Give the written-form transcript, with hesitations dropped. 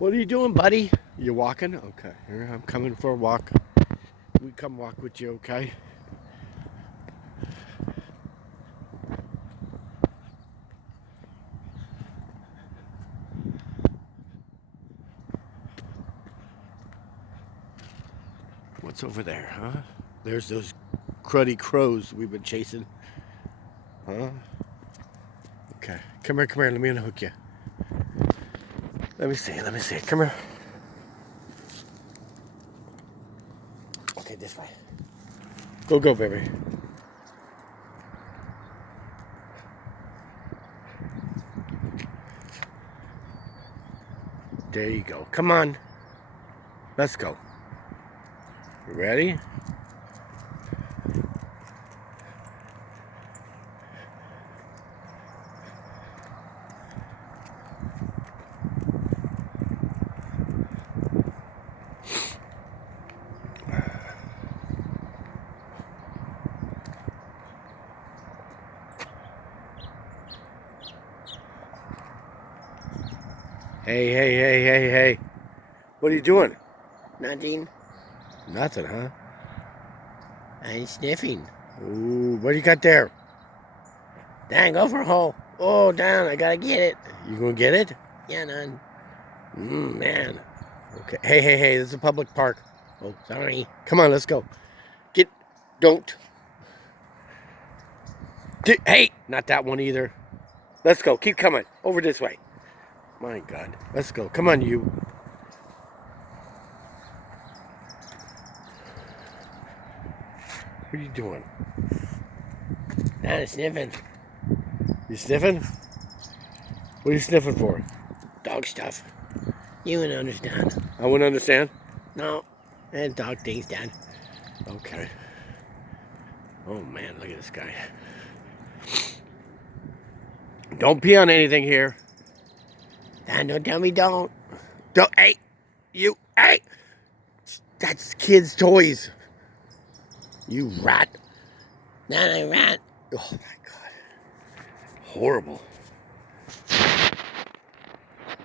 What are you doing, buddy? You walking? Okay. Here, I'm coming for a walk. We come walk with you, okay? What's over there, huh? There's those cruddy crows we've been chasing. Huh? Okay. Come here. Let me unhook you. Let me see. Come here. Okay, this way. Go, baby. There you go. Come on. Let's go. You ready? Hey. What are you doing? Nothing. Nothing, huh? I'm sniffing. Ooh, what do you got there? Dan, go for a hole. Oh, down. I gotta get it. You gonna get it? Yeah, none. Man. Okay. Hey, this is a public park. Oh, sorry. Come on, let's go. Don't. Hey, not that one either. Let's go. Keep coming. Over this way. My God. Let's go. Come on, you. What are you doing? Dan, sniffing. You sniffing? What are you sniffing for? Dog stuff. You wouldn't understand. I wouldn't understand. No. And dog things, Dan. Okay. Oh, man, look at this guy. Don't pee on anything here. Dan, don't tell me don't. Don't. Hey, you. Hey. That's kids' toys. You rat. Dan, I ran. Oh, my God. Horrible.